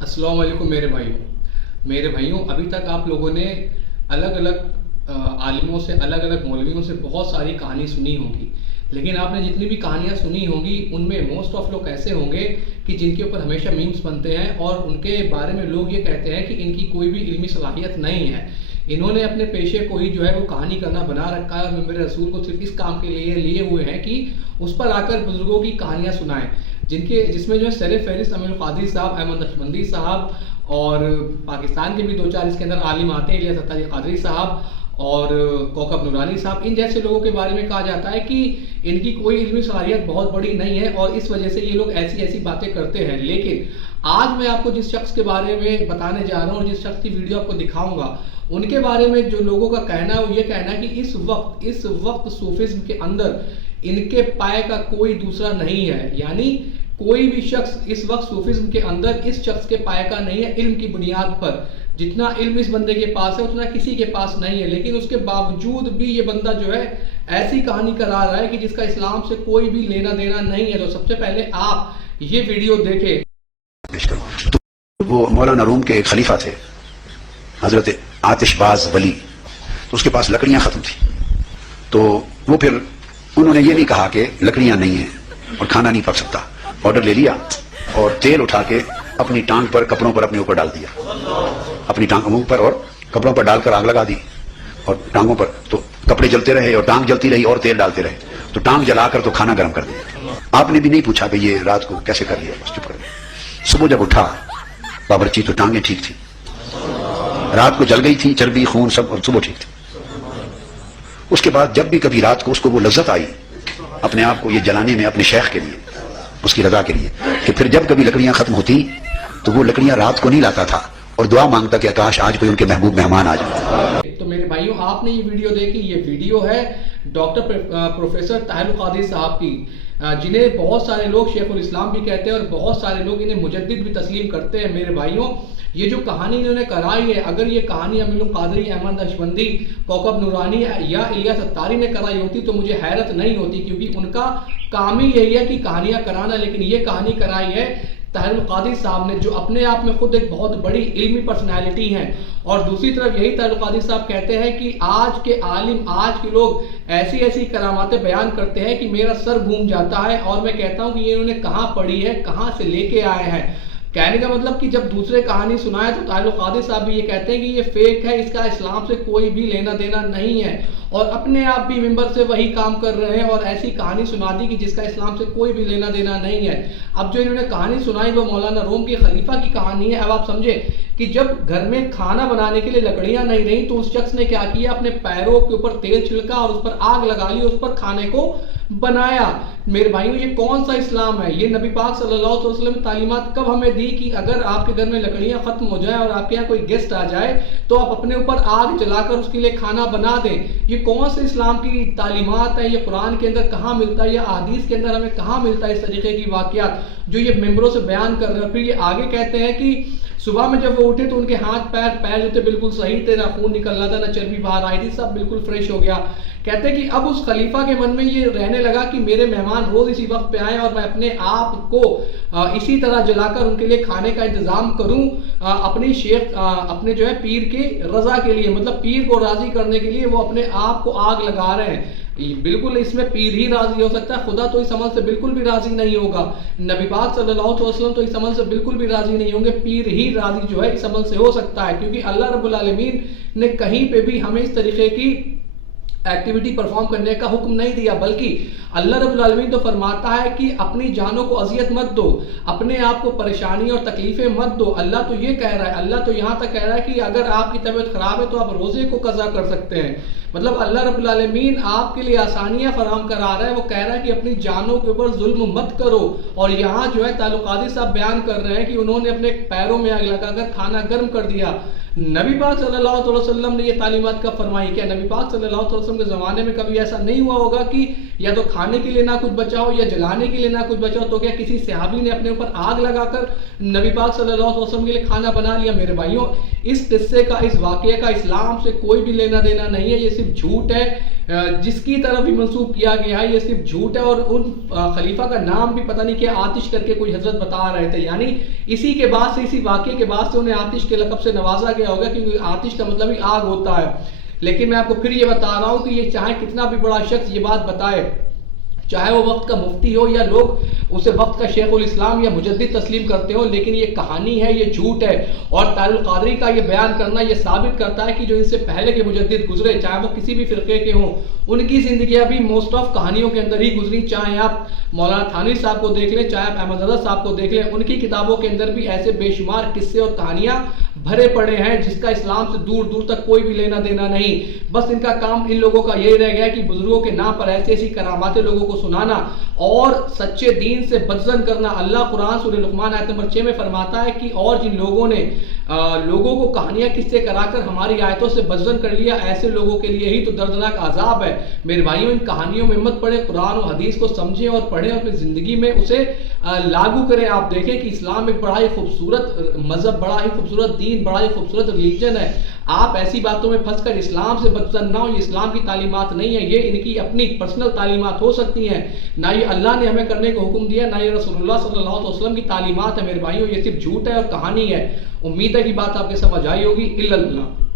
अस्सलाम वालेकुम मेरे भाइयों, अभी तक आप लोगों ने अलग अलग आलिमों से, अलग अलग मौलवियों से बहुत सारी कहानी सुनी होगी। लेकिन आपने जितनी भी कहानियाँ सुनी होंगी उनमें मोस्ट ऑफ लोग ऐसे होंगे कि जिनके ऊपर हमेशा मीम्स बनते हैं और उनके बारे में लोग ये कहते हैं कि इनकी कोई भी इल्मी सलाहियत नहीं है। इन्होंने अपने पेशे को ही जो है वो कहानी करना बना रखा है और मेरे रसूल को सिर्फ इस काम के लिए लिए हुए हैं कि उस पर आकर बुजुर्गों की कहानियाँ सुनाएं, जिसमें जो है सर फहरिस्त अमीरुल क़ादरी साहब, अहमद नक्शबंदी साहब और पाकिस्तान के भी दो चार इसके अंदर आलिम आते हैं, इलियास अत्तारी क़ादरी साहब और कौकब नूरानी साहब। इन जैसे लोगों के बारे में कहा जाता है कि इनकी कोई इल्मी सलाहियत बहुत बड़ी नहीं है और इस वजह से ये लोग ऐसी ऐसी बातें करते हैं। लेकिन आज मैं आपको जिस शख्स के बारे में बताने जा रहा हूँ और जिस शख्स की वीडियो आपको दिखाऊंगा, उनके बारे में जो लोगों का कहना है वो ये कहना है कि इस वक्त सूफिज्म के अंदर इनके पाए का कोई दूसरा नहीं है। यानी कोई भी शख्स इस वक्त सूफिज्म के अंदर इस शख्स के पाए का नहीं है। इल्म की बुनियाद पर जितना इल्म इस बंदे के पास है उतना किसी के पास नहीं है, लेकिन उसके बावजूद भी ये बंदा जो है ऐसी कहानी करा रहा है कि जिसका इस्लाम से कोई भी लेना देना नहीं है। तो सबसे पहले आप ये वीडियो देखें। तो वो मौलाना रूम के एक खलीफा थे, हजरत आतिशबाज वली। तो उसके पास लकड़ियां खत्म थी, तो वो फिर उन्होंने ये नहीं कहा कि लकड़ियां नहीं हैं और खाना नहीं पक सकता। ऑर्डर ले लिया और तेल उठा के अपनी टांग पर, कपड़ों पर अपने ऊपर डाल दिया, अपनी टांगों पर और कपड़ों पर डालकर आग लगा दी और टांगों पर। तो कपड़े जलते रहे और टांग जलती रही और तेल डालते रहे, तो टांग जलाकर तो खाना गर्म कर दिया। आपने भी नहीं पूछा कि ये रात को कैसे कर लिया, बस चुप कर दिया। सुबह जब उठा बावर्ची तो टांगें ठीक थी, रात को जल गई थी, चर्बी खून सब, और सुबह ठीक थी। उसके बाद जब भी कभी रात को उसको वो लज्जत आई अपने आप को ये जलाने में, अपने शेख के लिए, उसकी रजा के लिए, कि फिर जब कभी लकड़ियां खत्म होती तो वो लकड़ियां रात को नहीं लाता था और दुआ मांगता कि आकाश आज कोई उनके महबूब मेहमान आ जाए। तो मेरे भाइयों, आपने ये वीडियो देखी। ये वीडियो है डॉक्टर प्रोफेसर ताहिरुल क़ादरी साहब की, जिन्हें बहुत सारे लोग शेखुल इस्लाम भी कहते हैं और बहुत सारे लोग इन्हें मुजद्दिद भी तस्लीम करते हैं। मेरे भाइयों, ये जो कहानी इन्होंने कराई है, अगर ये कहानी अमीरुल क़ादरी, अहमद नक्शबंदी, कौकब नूरानी या इलियास अत्तारी ने कराई होती तो मुझे हैरत नहीं होती, क्योंकि उनका काम ही यही है कि कहानियां कराना। लेकिन ये कहानी कराई है ताहिरुल क़ादरी साहब ने, जो अपने आप में खुद एक बहुत बड़ी इल्मी पर्सनैलिटी हैं। और दूसरी तरफ यही ताहिरुल क़ादरी साहब कहते हैं कि आज के आलिम, आज के लोग ऐसी ऐसी करामातें बयान करते हैं कि मेरा सर घूम जाता है। और मैं कहता हूं कि ये इन्होंने कहाँ पढ़ी है, कहाँ से लेके आए हैं। कहने का मतलब कि जब दूसरे कहानी सुनाए तो ताहिरुल क़ादरी साहब भी ये कहते हैं कि ये फेक है, इसका इस्लाम से कोई भी लेना देना नहीं है, और अपने आप भी मिंबर से वही काम कर रहे हैं और ऐसी कहानी सुना दी कि जिसका इस्लाम से कोई भी लेना देना नहीं है। अब जो इन्होंने कहानी सुनाई वो मौलाना रूम के खलीफा की कहानी है। अब आप समझे कि जब घर में खाना बनाने के लिए लकड़ियां नहीं रही तो उस शख्स ने क्या किया, अपने पैरों के ऊपर तेल छिड़का और उस पर आग लगा ली, उस पर खाने को बनाया। मेरे भाइयों, ये कौन सा इस्लाम है? ये नबी पाक सल्लल्लाहु अलैहि वसल्लम तालीमात कब हमें दी कि अगर आपके घर में लकड़ियां खत्म हो जाए और आपके यहाँ कोई गेस्ट आ जाए तो आप अपने ऊपर आग जलाकर उसके लिए खाना बना दें। ये कौन से इस्लाम की तालीमात है? ये कुरान के अंदर कहाँ मिलता है या हदीस के अंदर हमें कहाँ मिलता है इस तरीके की वाक़यात जो ये मेंबरों से बयान कर रहे हैं? फिर ये आगे कहते हैं कि सुबह में जब वो उठे तो उनके हाथ पैर जो थे बिल्कुल सही थे, ना खून निकल रहा था, ना चर्बी बाहर आई थी, सब बिल्कुल फ्रेश हो गया। कहते हैं कि अब उस खलीफा के मन में ये रहने लगा कि मेरे मेहमान रोज इसी वक्त पे आए और मैं अपने आप को इसी तरह जलाकर उनके लिए खाने का इंतजाम करूं, अपनी शेख, अपने जो है पीर के रजा के लिए, मतलब पीर को राजी करने के लिए वो अपने आप को आग लगा रहे हैं। बिल्कुल इसमें पीर ही राजी हो सकता है, खुदा तो इस अमल से बिल्कुल भी राजी नहीं होगा, नबी पाक सल्लल्लाहु अलैहि वसल्लम तो इस अमल से बिल्कुल भी राजी नहीं होंगे, पीर ही राजी जो है इस अमल से हो सकता है। क्योंकि अल्लाह रब्बुल आलमीन ने कहीं पे भी हमें इस तरीके की एक्टिविटी परफॉर्म करने का हुक्म नहीं दिया, बल्कि अल्लाह रब्बुल आलमीन तो फरमाता है कि अपनी जानों को अजियत मत दो, अपने आप को परेशानी और तकलीफें मत दो। अल्लाह तो ये कह रहा है, अल्लाह तो यहाँ तक कह रहा है कि अगर आपकी तबीयत खराब है तो आप रोजे को कज़ा कर सकते हैं। मतलब अल्लाह रब्बुल आलमीन आपके लिए आसानियां फराहम करा रहा है। वो कह रहा है कि अपनी जानों के ऊपर जुल्म मत करो। और यहाँ जो है ताहिरुल क़ादरी साहब बयान कर रहे हैं कि उन्होंने अपने पैरों में आग लगाकर खाना गर्म कर दिया। नबी पाक सल्लल्लाहु अलैहि वसल्लम ने ये तालीमात कब फरमाई? क्या नबी पाक सल्लल्लाहु अलैहि वसल्लम के ज़माने में कभी ऐसा नहीं हुआ होगा कि یا تو کھانے کے لیے نہ کچھ بچا ہو یا جلانے کے لیے نہ کچھ بچا ہو، تو کیا کسی صحابی نے اپنے اوپر آگ لگا کر نبی پاک صلی اللہ علیہ وسلم کے لیے کھانا بنا لیا؟ میرے بھائیوں، اس قصے کا، اس واقعے کا اسلام سے کوئی بھی لینا دینا نہیں ہے، یہ صرف جھوٹ ہے جس کی طرف بھی منسوب کیا گیا ہے، یہ صرف جھوٹ ہے۔ اور ان خلیفہ کا نام بھی پتہ نہیں کہ آتش کر کے کوئی حضرت بتا رہے تھے، یعنی اسی کے بعد سے، اسی واقعے کے بعد سے انہیں آتش کے لقب سے نوازا گیا ہوگا، کیونکہ آتش کا مطلب ہی آگ ہوتا ہے۔ لیکن میں آپ کو پھر یہ بتا رہا ہوں کہ یہ چاہے کتنا بھی بڑا شخص یہ بات بتائے، چاہے وہ وقت کا مفتی ہو یا لوگ اسے وقت کا شیخ الاسلام یا مجدد تسلیم کرتے ہو، لیکن یہ کہانی ہے، یہ جھوٹ ہے۔ اور طاہر القادری کا یہ بیان کرنا یہ ثابت کرتا ہے کہ جو ان سے پہلے کے مجدد گزرے، چاہے وہ کسی بھی فرقے کے ہوں، ان کی زندگیاں بھی موسٹ آف کہانیوں کے اندر ہی گزری۔ چاہے آپ مولانا تھانوی صاحب کو دیکھ لیں، چاہے آپ احمد رضا صاحب کو دیکھ لیں، ان کی کتابوں کے اندر بھی ایسے بے شمار قصے اور کہانیاں بھرے پڑے ہیں جس کا اسلام سے دور دور تک کوئی بھی لینا دینا نہیں۔ بس ان کا کام ان لوگوں کا یہی رہ گیا کہ بزرگوں کے نام پر ایسی ایسی کراماتیں لوگوں کو سنانا اور سچے دین سے بدظن کرنا۔ اللہ قرآن سورہ لقمان آیت نمبر 6 میں فرماتا ہے کہ اور جن لوگوں نے لوگوں کو کہانیاں قصے کرا کر ہماری آیتوں سے بدظن کر لیا، ایسے لوگوں کے لیے ہی تو دردناک عذاب ہے۔ میرے بھائیوں، ان کہانیوں میں مت پڑھیں، قرآن و حدیث کو سمجھیں اور پڑھیں اور اپنی زندگی میں اسے لاگو کریں۔ آپ دیکھیں کہ اسلام ایک بڑا ہی خوبصورت مذہب، بڑا ہی خوبصورت دین، بڑا ہی خوبصورت ریلیجن ہے۔ آپ ایسی باتوں میں پھنس کر اسلام سے بدظن نہ ہو، یہ اسلام کی تعلیمات نہیں ہیں، یہ ان کی اپنی پرسنل تعلیمات ہو سکتی ہیں، نہ یہ اللہ نے ہمیں کرنے کا حکم دیا، نہ یہ رسول اللہ صلی اللہ علیہ وسلم کی تعلیمات ہے۔ میرے بھائیوں، یہ صرف جھوٹ ہے اور کہانی ہے۔ امید ہے کہ بات آپ کے سمجھ آئی ہوگی۔ الا اللہ۔